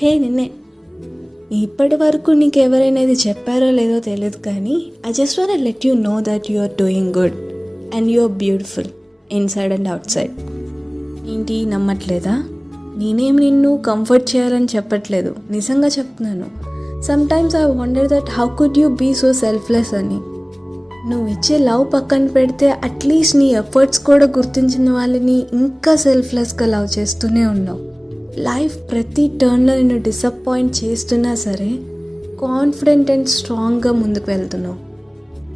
హే నిన్నే, ఇప్పటి వరకు నీకు ఎవరైనా ఇది చెప్పారో లేదో తెలియదు, కానీ I just want let you know that you are doing good and you are beautiful inside and outside. ఏంటి నమ్మట్లేదా? నేనేం నిన్ను కంఫర్ట్ చేయాలని చెప్పట్లేదు, నిజంగా చెప్తున్నాను. Sometimes I wonder that how could you be so selfless అని. నువ్వు ఇచ్చే లవ్ పక్కన పెడితే అట్లీస్ట్ నీ ఎఫర్ట్స్ కూడా గుర్తించిన వాళ్ళని ఇంకా సెల్ఫ్లెస్గా లవ్ చేస్తూనే ఉన్నావు. లైఫ్ ప్రతి టర్న్లో నిన్ను డిసప్పాయింట్ చేస్తున్నా సరే కాన్ఫిడెంట్ అండ్ స్ట్రాంగ్గా ముందుకు వెళ్తున్నావు.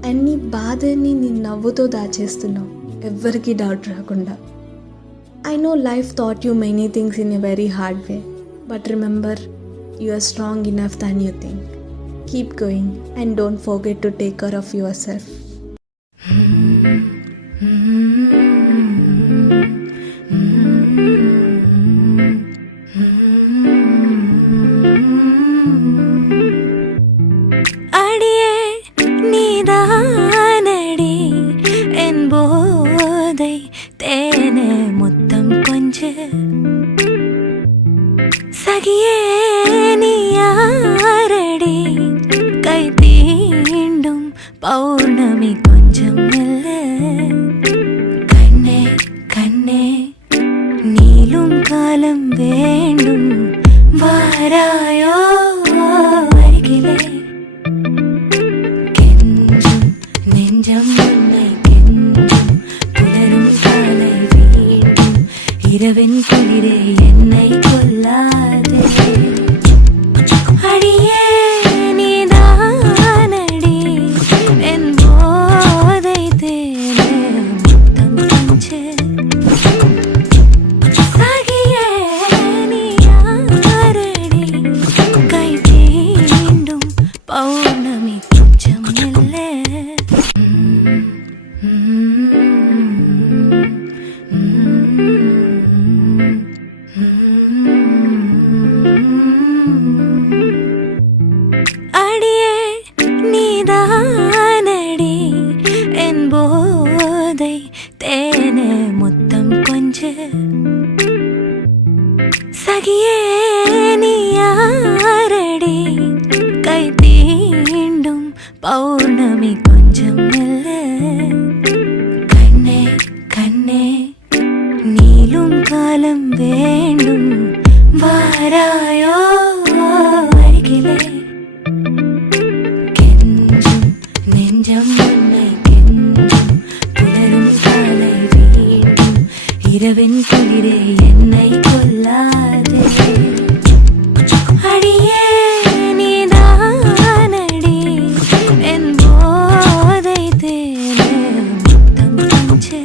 అండ్ నీ బాధని నీ నవ్వుతో దాచేస్తున్నావు, ఎవ్వరికీ డౌట్ రాకుండా. I know life taught you many things in a very hard way, but remember, you are strong enough than you think. Keep going and don't forget to take care of yourself. அடியே நீதானடி என் போதை தேனே முத்தம் கொஞ்சு சகியே நீ யாரடி கை தீண்டும் பௌர்ணமி கொஞ்சம் மெல்ல கண்ணே கண்ணே நீளும் காலம் வேண்டும் வாராயோ அருகிலே கெஞ்சும் நெஞ்சம் உன்னை கெஞ்சும் புலரும் காலை வீண்டும் இரவின் குளிரே என்னை கொல்லாதே அடியே நீதானடி என் போதை தேனே முத்தம் கொஞ்சு சகியே நீ யாரடி கை தீண்டும் பௌர்ணமி கொஞ்சம் மெல்ல அடியே நீதானடி என் போதை தேனே முத்தம் கொஞ்சு சகியே நீ யாரடி கை தீண்டும் பௌர்ணமி கொஞ்சம் மெல்ல கண்ணே கண்ணே நீளும் காலம் வேண்டும் வாராயோ அருகிலே கெஞ்சும் நெஞ்சம் உன்னை கெஞ்சும் புலரும் காலை வீண்டும் இரவின் குளிரே என்னை கொல்லாதே அடியே நீதானடி என் போதை தேனே முத்தம் கொஞ்சு